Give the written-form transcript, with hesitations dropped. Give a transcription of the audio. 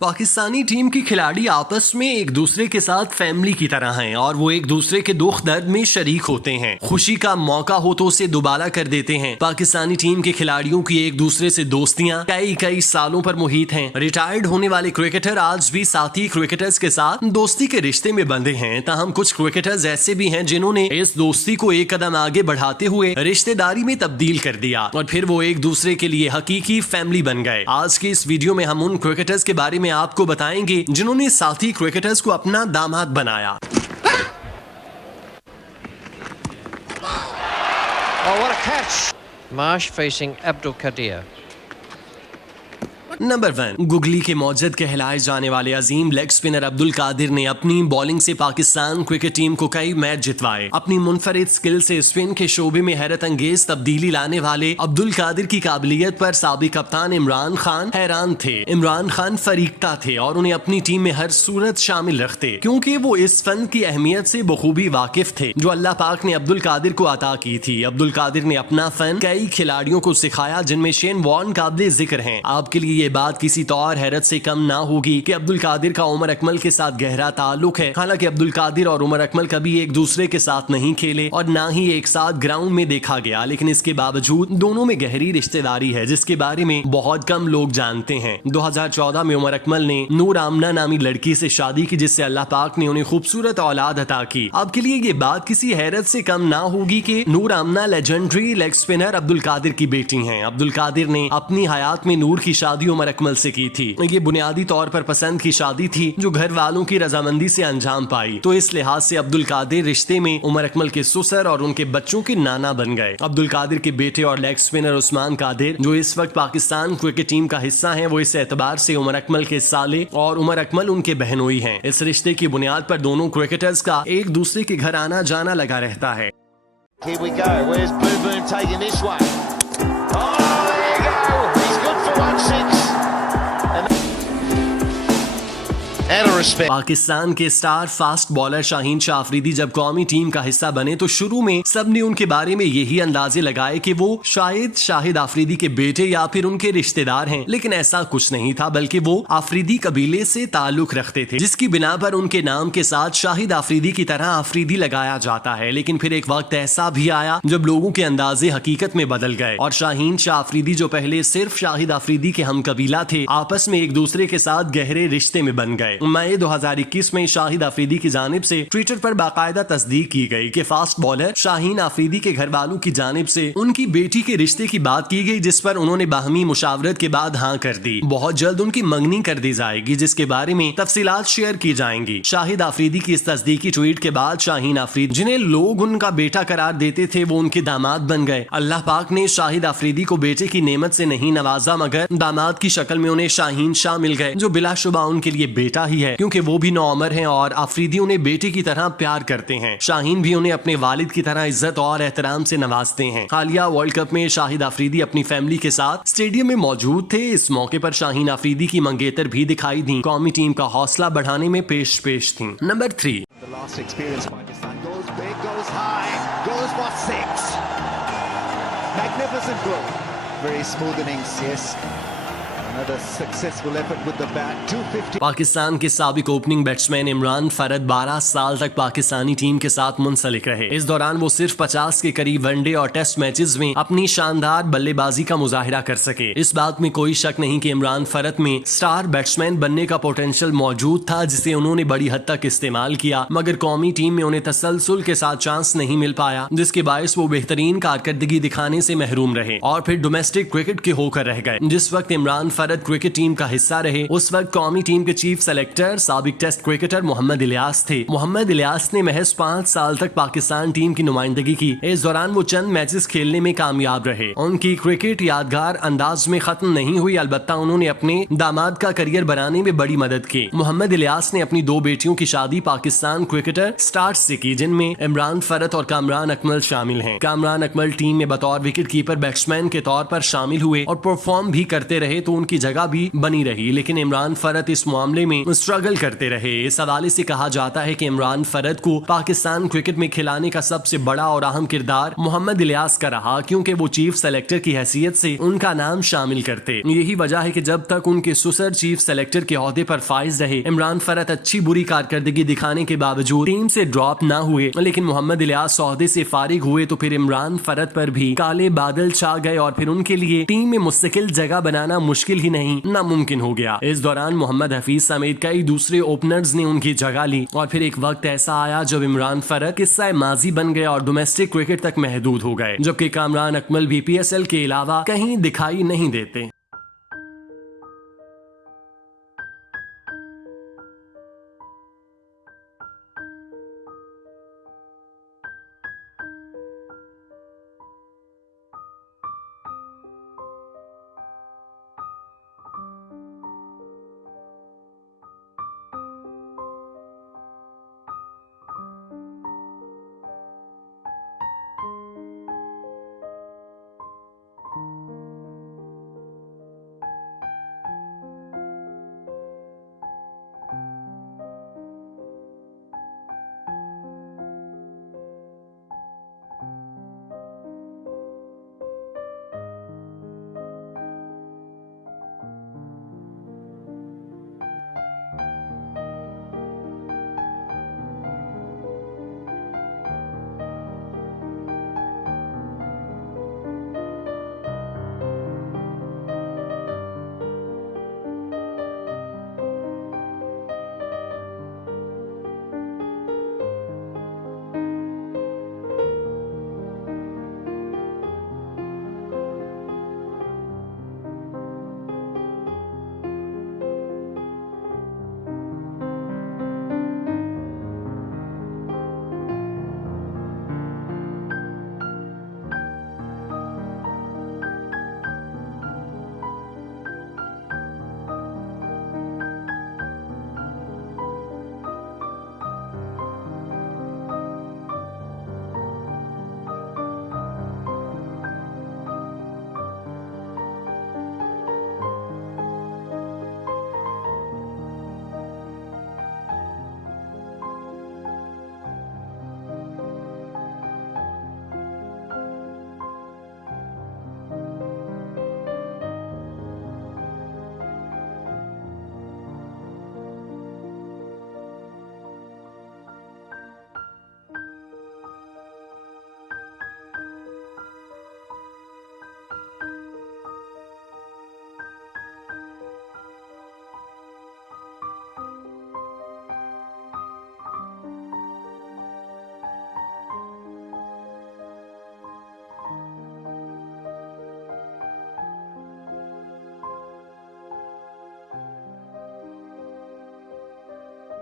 Pakistani team के खिलाड़ी आपस में एक दूसरे के साथ फैमिली की तरह हैं और वो एक दूसरे के दुख दर्द में शरीक होते हैं। खुशी का मौका हो तो उसे दोबारा कर देते हैं। पाकिस्तानी टीम के खिलाड़ियों की एक दूसरे से दोस्तियां कई सालों पर मुहित हैं। रिटायर्ड होने वाले क्रिकेटर आज भी साथी क्रिकेटर्स के साथ दोस्ती के रिश्ते में बंधे हैं। ताहम कुछ क्रिकेटर्स ऐसे भी हैं जिन्होंने इस दोस्ती को एक कदम आगे बढ़ाते हुए रिश्तेदारी में तब्दील कर दिया और फिर वो एक दूसरे के लिए हकीकी फैमिली बन गए। आज की इस वीडियो में हम उन क्रिकेटर्स के बारे में आपको बताएंगे जिन्होंने साथी क्रिकेटर्स को अपना दामाद बनाया। Oh, what a catch! Marsh facing Abdul Qadir. Number 1, googly के मौजद कहलाए जाने वाले अजीम लेग स्पिनर अब्दुल कादिर ने अपनी बॉलिंग से पाकिस्तान क्रिकेट टीम को कई मैच जितवाए। अपनी मुनफरिद स्किल से स्पिन के शोबे में हैरत अंगेज तब्दीली लाने वाले अब्दुल कादिर की काबिलियत पर साबिक कप्तान इमरान खान हैरान थे। इमरान खान फरीकता थे और उन्हें अपनी टीम में हर सूरत शामिल रखते क्योंकि वो इस फन की अहमियत से बखूबी वाकिफ थे जो अल्लाह पाक ने अब्दुल कादिर को अता की थी। अब्दुल कादिर ने अपना फन कई खिलाड़ियों को सिखाया जिनमें शेन वॉर्न काबिल जिक्र हैं। आपके लिए बात किसी तौर हैरत से कम ना होगी कि अब्दुल कादिर का उमर अकमल के साथ गहरा ताल्लुक है। हालांकि अब्दुल कादिर और उमर अकमल कभी एक दूसरे के साथ नहीं खेले और ना ही एक साथ ग्राउंड में देखा गया, लेकिन इसके बावजूद दोनों में गहरी रिश्तेदारी है जिसके बारे में बहुत कम लोग जानते हैं। 2014 में उमर अकमल ने नूर आमना नामी लड़की से शादी की जिससे अल्लाह पाक ने उन्हें खूबसूरत औलाद अता की। आपके लिए ये बात किसी हैरत से कम ना होगी कि Noor Aamna legendary leg spinner Abdul Qadir की बेटी हैं। अब्दुल कादिर ने अपनी हयात में नूर की शादी उमर अकमल से की थी। ये बुनियादी तौर पर पसंद की शादी थी जो घर वालों की रजामंदी से अंजाम पाई, तो इस लिहाज से अब्दुल कादिर रिश्ते में उमर अकमल के ससुर और उनके बच्चों के नाना बन गए। अब्दुल कादिर के बेटे और लेग स्पिनर उस्मान कादिर जो इस वक्त पाकिस्तान क्रिकेट टीम का हिस्सा हैं, वो इस एतबार से उमर अकमल के साले और उमर अकमल उनके बहनोई हैं। इस रिश्ते की बुनियाद पर दोनों क्रिकेटर्स का एक दूसरे के घर आना जाना लगा रहता है। Here we go. Where's Blue Boom taking this one? Oh, there you go. He's good for 1-6. Pakistan के star fast bowler Shaheen Shah Afridi जब कौमी टीम का हिस्सा बने तो शुरू में सबने उनके बारे में यही अंदाजे लगाए कि वो शायद शाहिद अफरीदी के बेटे या फिर उनके रिश्तेदार हैं, लेकिन ऐसा कुछ नहीं था बल्कि वो अफरीदी कबीले से ताल्लुक रखते थे जिसकी बिना पर उनके नाम के साथ शाहिद अफरीदी की तरह अफरीदी लगाया जाता है। लेकिन फिर एक वक्त ऐसा भी आया जब लोगों के अंदाजे हकीकत में बदल गए और शाहीन शाह अफरीदी जो पहले सिर्फ शाहिद अफरीदी के हम कबीला थे आपस में एक दूसरे के साथ गहरे रिश्ते में बन गए। मई 2021 में शाहिद अफरीदी की जानिब से ट्विटर पर बाकायदा तस्दीक की गई कि फास्ट बॉलर शाहीन अफरीदी के घर वालों की जानिब से उनकी बेटी के रिश्ते की बात की गई जिस पर उन्होंने बाहमी मुशावरत के बाद हाँ कर दी। बहुत जल्द उनकी मंगनी कर दी जाएगी जिसके बारे में तफसीलात शेयर की जाएंगी। शाहिद अफरीदी की इस तस्दीकी ट्वीट के बाद शाहीन अफरीदी जिन्हें लोग उनका बेटा करार देते थे वो उनके दामाद बन गए। अल्लाह पाक ने शाहिद अफरीदी को बेटे की नेमत से नहीं नवाजा मगर दामाद की शक्ल में उन्हें शाहीन शाह मिल गए जो बिलाशुबा उनके लिए बेटा ही है क्योंकि वो भी नौअमर हैं और अफरीदी उन्हें बेटे की तरह प्यार करते हैं। शाहीन भी उन्हें अपने वालिद की तरह इज्जत और एहतराम से नवाजते हैं। हालिया वर्ल्ड कप में शाहिद अफरीदी अपनी फैमिली के साथ स्टेडियम में मौजूद थे। इस मौके पर शाहीन अफरीदी की मंगेतर भी दिखाई दी, कौमी टीम का हौसला बढ़ाने में पेश थी। नंबर 3, पाकिस्तान के साबिक ओपनिंग बैट्समैन इमरान फरद 12 साल तक पाकिस्तानी टीम के साथ मुंसलिक रहे। इस दौरान वो सिर्फ 50 के करीब वनडे और टेस्ट मैचेस में अपनी शानदार बल्लेबाजी का मुजाहिरा कर सके। इस बात में कोई शक नहीं कि इमरान फरद में स्टार बैट्समैन बनने का पोटेंशियल मौजूद था जिसे उन्होंने बड़ी हद तक इस्तेमाल किया, मगर कौमी टीम में उन्हें तसलसल के साथ चांस नहीं मिल पाया जिसके बायस वो बेहतरीन कारकर्दगी दिखाने से महरूम रहे और फिर डोमेस्टिक क्रिकेट के होकर रह गए। जिस वक्त इमरान फरद क्रिकेट टीम का हिस्सा रहे उस वक्त कौमी टीम के चीफ सेलेक्टर साबिक टेस्ट क्रिकेटर मोहम्मद इलियास थे। मोहम्मद इलियास ने महज 5 साल तक पाकिस्तान टीम की नुमाइंदगी की। इस दौरान वो चंद मैचेस खेलने में कामयाब रहे। उनकी क्रिकेट यादगार अंदाज में खत्म नहीं हुई, अलबत्ता उन्होंने अपने दामाद का करियर बनाने में बड़ी मदद की। मोहम्मद इलियास ने अपनी 2 बेटियों की शादी पाकिस्तान क्रिकेटर स्टार्स से की जिनमें इमरान फरद और कामरान अकमल शामिल हैं। कामरान अकमल टीम में बतौर विकेट कीपर बैट्समैन के तौर पर शामिल हुए और परफॉर्म भी करते रहे तो उनकी उनकी जगह भी बनी रही, लेकिन इमरान फरद इस मामले में स्ट्रगल करते रहे। इस हवाले से कहा जाता है कि इमरान फरद को पाकिस्तान क्रिकेट में खिलाने का सबसे बड़ा और अहम किरदार मोहम्मद इलियास का रहा, क्योंकि वो चीफ सेलेक्टर की हैसियत से उनका नाम शामिल करते। यही वजह है कि जब तक उनके ससुर चीफ सेलेक्टर के ओहदे पर फाइज रहे, इमरान फरद अच्छी बुरी कारकर्दगी दिखाने के बावजूद टीम से ड्रॉप ना हुए। लेकिन मोहम्मद इलियास ओहदे से फारिग हुए तो फिर इमरान फरद पर भी काले बादल छा गए और फिर उनके लिए टीम में मुस्तकिल जगह बनाना मुश्किल ही नहीं नामुमकिन हो गया। इस दौरान मोहम्मद हफीज समेत कई दूसरे ओपनर्स ने उनकी जगह ली और फिर एक वक्त ऐसा आया जब इमरान फरद किस्सा माजी बन गए और डोमेस्टिक क्रिकेट तक महदूद हो गए, जबकि कामरान अकमल भी PSL के अलावा कहीं दिखाई नहीं देते।